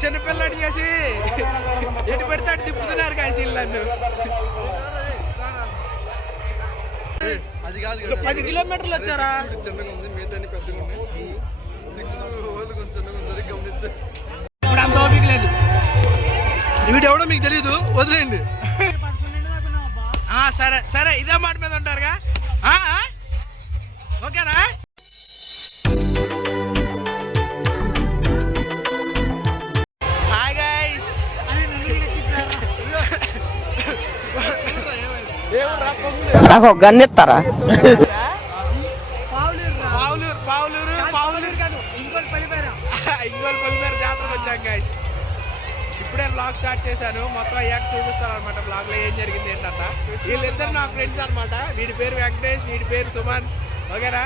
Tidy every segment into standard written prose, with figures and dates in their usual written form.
చిన్నపిల్లడి చేసి ఎటు పెడితే అటు తిప్పుతున్నారు కాసి నన్ను. 10 కిలోమీటర్లు వచ్చారా? ఇప్పుడు అంత ఓపిక లేదు. వీడు ఎవడో మీకు తెలీదు, వదిలేయండి. సరే సరే, ఇదే మాట మీద ఉంటారుగా. ఓకేనా? Hi guys. నాకు ఒక గన్ ఇస్తారా? ఇంగోల్ పొలిమేర జాతరకు వచ్చాం గైస్. ఇప్పుడే బ్లాగ్ స్టార్ట్ చేశాను. మొత్తం అయ్యాక చూపిస్తాను అనమాట బ్లాగ్ లో ఏం జరిగింది ఏంటంట. వీళ్ళిద్దరు నా ఫ్రెండ్స్ అనమాట. వీడి పేరు వెంకటేష్, వీడి పేరు సుమన్. ఓకేనా?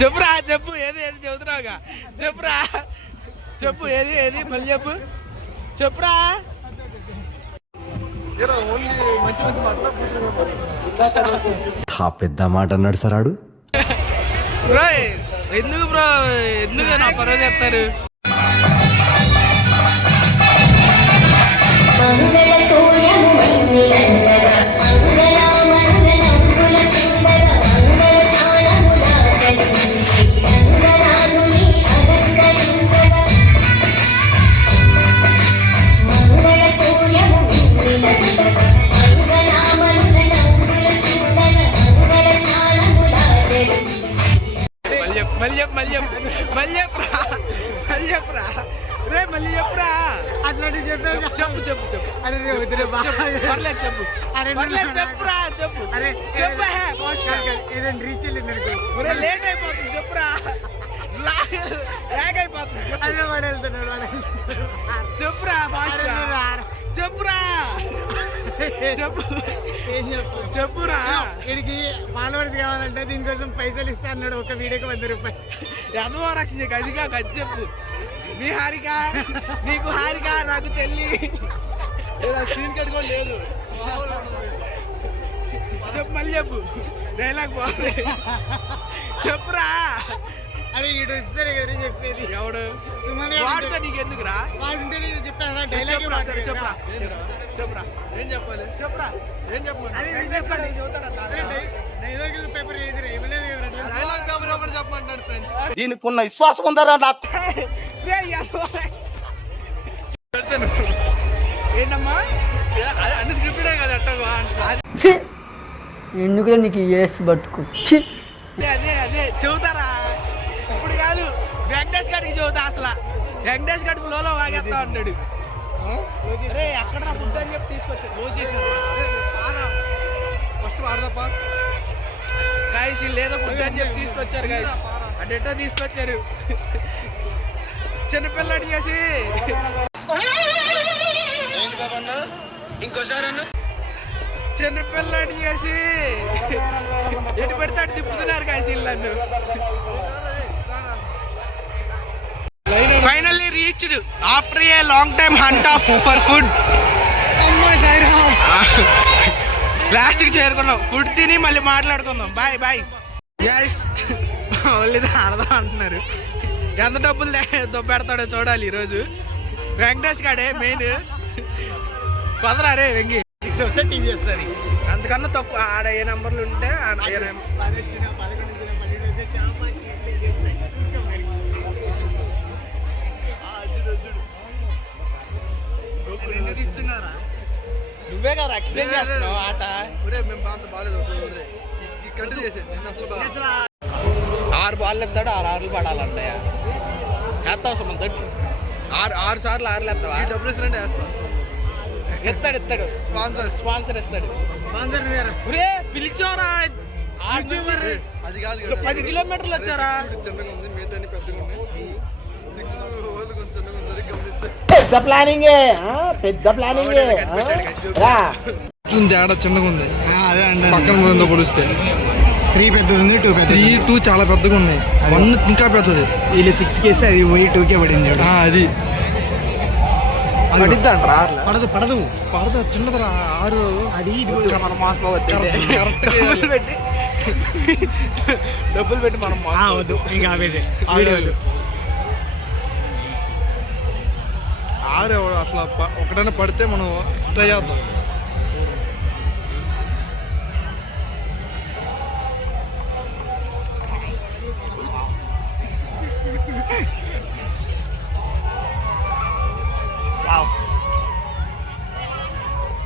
చెప్పురా, చెప్పు. ఏది ఏది చెబుతున్నావుగా, చెప్పురా. చెప్పు, ఏది ఏది మళ్ళీ చెప్పు. చెప్పురా. పెద్ద మాట అన్నాడు సరాడు. బ్రో ఎందుకు బ్రో, ఎందుకు నా పరువు చెప్తారు? మళ్ళీ చెప్పురా రే, మళ్ళీ చెప్పురా. అట్లాంటి చెప్పు చెప్పు చెప్పు చెప్పు. అరే పర్లేదు చెప్పు. చెప్పురా, చెప్పు. ఏదైనా రీచ్ వెళ్ళింది లేట్ అయిపోతుంది. చెప్పురా, లాగ్ అయిపోతుంది. చెప్పురా, ఫాస్ట్ చెప్పురా. చెప్పు చెప్పురా. వీడికి ఫాలోవర్స్ కావాలంటే దీనికోసం పైసలు ఇస్తా అన్నాడు. ఒక వీడియోకి 100 రూపాయలు. ఎంతో రక్షణ అదిగా గది చెప్పు. నీ హారిక, నీకు హారిక, నాకు చెల్లి. స్క్రీన్ కార్డ్ కూడా లేదు. చెప్పు, మళ్ళీ చెప్పు. డైలాగ్ బాగుంది. చెప్పురా. అరే వీడు వస్తారే కదా చెప్పేది. ఎవడు? వాడితో నీకెందుకురా? వాడుంటే చెప్పాను డైలాగ్. సరే చెప్పురా, చెప్పురా. ఏం చెప్పాలి? చెప్పురా, ఏం చెప్పాలి? డైలాగ్ పేపర్ ఇవ్వలేదు కదా. డైలాగ్ పేపర్ ఒకటి చెప్పమంటాడు ఫ్రెండ్స్. దీనికి ఉన్న విశ్వాసం ఉందరా నాకు? ఏంటమ్మా అన్ని స్క్రిప్టే కదా అట్టగా. ఎందుకులే నీకు ఏసి పట్టుకు. అదే అదే చెబుతారా. ఇప్పుడు కాదు, వెంకటేష్ గారికి చెబుతా. అసలు వెంకటేష్ గారి ఫ్లోలో వాగేస్తా ఉన్నాడు. అరే అక్కడ ఫుడ్ అని చెప్పి తీసుకొచ్చాడు. ఫస్ట్ వాడదాపా గాయస్. లేదో ఫుడ్ అని చెప్పి తీసుకొచ్చారు గాయస్. అటెటో తీసుకొచ్చారు. చిన్నపిల్లడి చేసి ఇంకోసారి చిన్నపిల్లడి చేసి ఎటు పెడితే అటు తిప్పుతున్నారు గాయస్ నన్ను. Finally reached after a long time hunt of for food. Last కి చేరుకున్నాం. ఫుడ్ తిని మళ్ళీ మాట్లాడుకుందాం. Bye bye guys. వాళ్ళు ఆడదాం అంటున్నారు. ఎంత డబ్బులు దొబ్బెడతాడో చూడాలి ఈరోజు. వెంకటేష్ గాడే మెయిన్. కుదరా రే వెంగి. 6 వస్తే టీవీ వస్తుంది. అంతకన్నా తక్కువ ఆడ ఏ నెంబర్లు ఉంటే నువ్వే కదా ఎక్స్ప్లెయిన్ చేస్తున్నావు ఆట. 6 బాల్ ఎత్తాడు, 6 ఆర్లు పడాలంటాయా? వేస్తావు సుమంత్? 6 సార్లు 6 ఎత్తావా? డబ్బులు ఇస్తానంటే వేస్తా. ఎత్తాడు స్పాన్సర్ ఇస్తాడు. పిలిచోరా. 10 కిలోమీటర్లు వచ్చారా? పెద్ద ప్లానింగ్ తేడా చిన్నగా ఉంది. అదే అండి. పక్కన పొడిస్తే 3 పెద్దది ఉంది, 2 పెద్దది. 2 చాలా పెద్దగా ఉన్నాయి. 1 ఇంకా పెద్దది. వీళ్ళు 6 కేసి అది పోయి 2కే పడింది. అది పడదు చిన్నదిరా. 6 అది పెట్టి డబ్బులు పెట్టి మనం వద్దు ఇంకా ఆపేసే ఆరే అసలు ఒకటైనా పడితే మనం ట్రై చేద్దాం.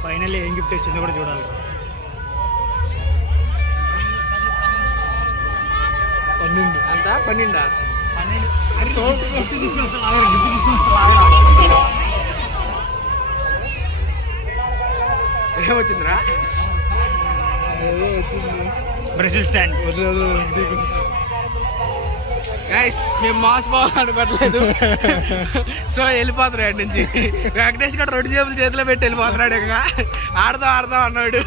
ఫైనల్లీ ఏం గిఫ్ట్ వచ్చిందో కూడా చూడాలి. 12 అంత 12 ఏమొచ్చిందిరా? Brazil stand. గైస్ మేము మోసపోవాలనుకోవట్లేదు. సో వెళ్ళిపోతున్నాడు అక్కడి నుంచి. వెంకటేష్ గారు 2 జేబులు చేతిలో పెట్టి వెళ్ళిపోతున్నాడు. ఇంకా ఆడదాం అన్నాడు.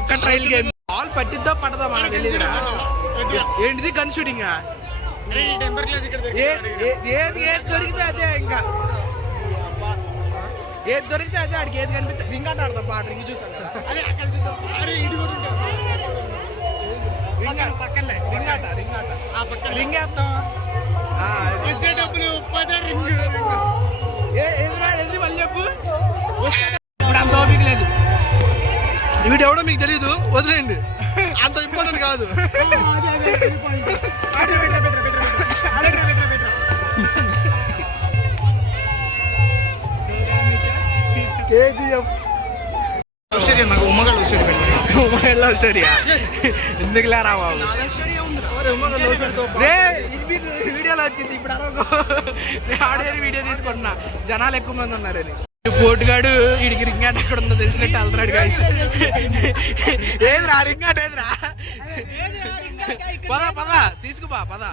ఒక్క ట్రైల్ గేమ్ బాల్ పట్టిద్దా పట్టదా మనకు తెలియదురా. ఏంటిది గన్ షూటింగ్? ఏది దొరికితే అదే. ఇంకా ఏది దొరికితే అదే. ఆడికి ఏది కనిపిస్తే రింగ్ ఆట ఆడతాం. బాగా రింగ్ చూసాం కదా. రింగ్ వేస్తాం. ఏంది మళ్ళీ చెప్పు. ఇప్పుడు అంత ఓపిక లేదు. వీడు ఎవడో మీకు తెలీదు, వదిలేయండి. అంత ఇంపార్టెంట్ కాదు. కేజీఎఫ్ నాకు ఉమ్మగాళ్ళు స్టోరీయా? ఎందుకు లేరా బాబు? వీడియోలో వచ్చింది. ఇప్పుడు అరవకు. నేను ఆడే వీడియో తీసుకుంటున్నా. జనాలు ఎక్కువ మంది ఉన్నారని. పోటుగాడు వీడికి రింగ్ ఆట ఎక్కడ ఉందో తెలిసినట్టు వెళ్తున్నాడు. గైస్ ఏదిరా రింగ్ ఆట? ఏదిరా? పద తీసుకుపా పద.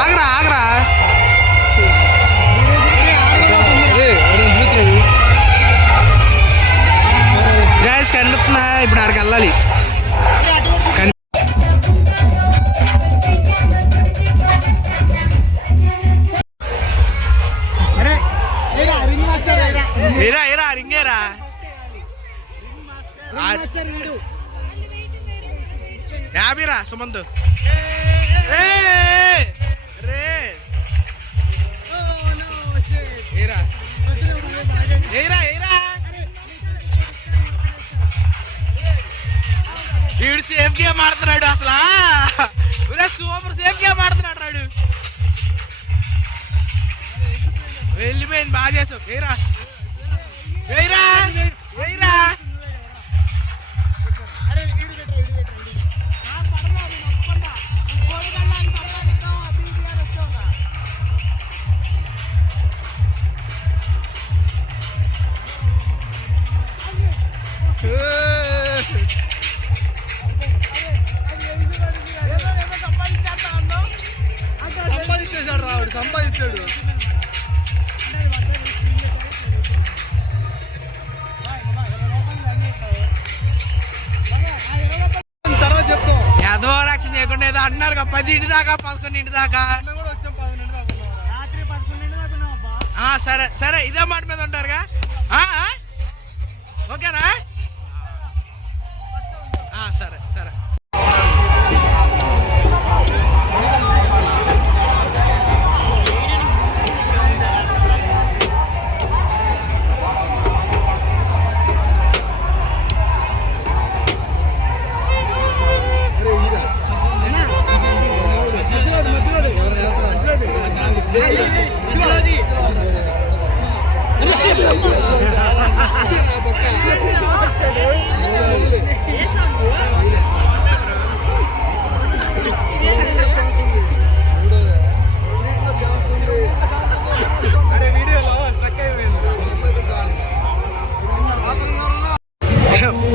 ఆగరా గైస్ కనిపిస్తున్నా. ఇప్పుడు ఆడికి వెళ్ళాలి. ఏరా రింగేరా. యాభీరా సుమంత్. వీడు సేఫ్ గేమ్ ఆడుతున్నాడు. అసలు సూపర్ సేఫ్ గేమ్ ఆడుతున్నాడు రాడు. వెళ్ళిపోయింది. బాగా చేసావు. ఏరా సంపాదించేశాడు రావుడు, సంపాదించాడు. తర్వాత చెప్తాం. ఏదో రక్షణ చేయకుండా ఏదో అంటున్నారు 10 దాకా 11 దాకా. సరే ఇదే మాట మీద ఉంటారుగా. ఓకేనా? సరే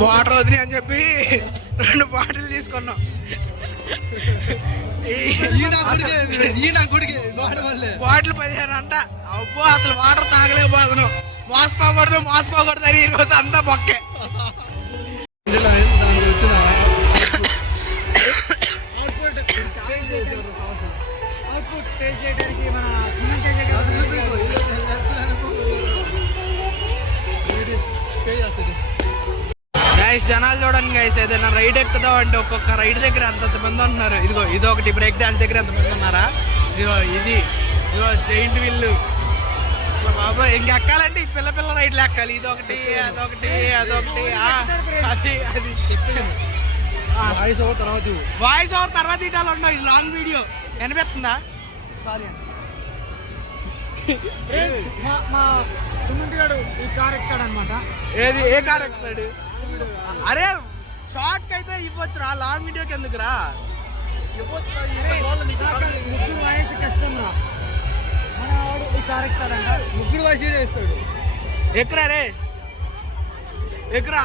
వాటర్ వదిలి అని చెప్పి 2 బాటిల్ తీసుకున్నాం. బాటిల్ 15 అంట. అబ్బో అసలు వాటర్ తాగలేకపోతున్నాం. మోసపోకూడదు అని ఈరోజు అంతా బొక్కే. జనాలు చూడండి గైస్, ఏదైనా రైడ్ ఎక్కుదాం అంటే ఒక్కొక్క రైడ్ దగ్గర అంతంత మంది ఉన్నారు. ఇదిగో ఇదొకటి బ్రేక్ డాన్స్ దగ్గర ఎంతమంది ఉన్నారా, ఇదిగో ఇదిగో జైంట్ వీళ్ళు. అసలు బాబా ఇంకెక్కాలంటే ఈ పిల్ల రైడ్లు ఎక్కాలి. ఇదొకటి అదొకటి అది చెప్పాను. వాయిస్ ఓవర్ తర్వాత ఇటాలు ఉండవు, ఇది లాంగ్ వీడియో. వినిపిస్తుందా? సారీ అండి. మా సుమంత్ గారు ఈ కార్ ఎక్కుతాడు అనమాట. ఏది ఏ కార్ ఎక్కుతాడు? అరే షార్ట్ అయితే ఇవ్వచ్చురా, లాంగ్ వీడియోకి ఎందుకురా? ముగ్గురు వాయిస్ కష్టం రా. మన వాడు ఈ కార్ ఎక్కుతాడంట. ముగ్గురు వాసి వేస్తాడు. ఎక్కురా రే ఎక్కురా.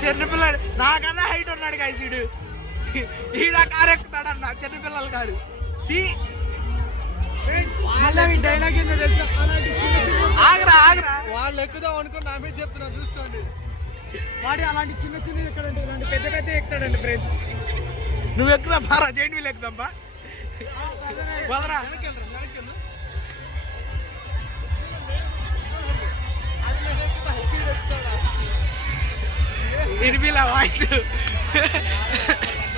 చిన్నపిల్లాడు నాకన్నా హైట్ ఉన్నాడు కాయసీడు. ఈడ కారు ఎక్కుతాడన్న చిన్నపిల్లలు కాదు. డైలాగ్ ఏంటో తెలుసా? అలాంటి చిన్న చిన్న ఆగరా వాళ్ళు ఎక్కుదాం అనుకుని నా మీద చెప్తున్నా, చూసుకోండి. వాడి అలాంటి చిన్న చిన్న ఎక్కడంటే ఇలాంటి పెద్ద ఎక్కుతాడండి ఫ్రెండ్స్. నువ్వు ఎక్కుదా బారా, జైంట్ వీల్ ఎక్కుదాం బా. వదరా ఇనిపిలా వాయిస్.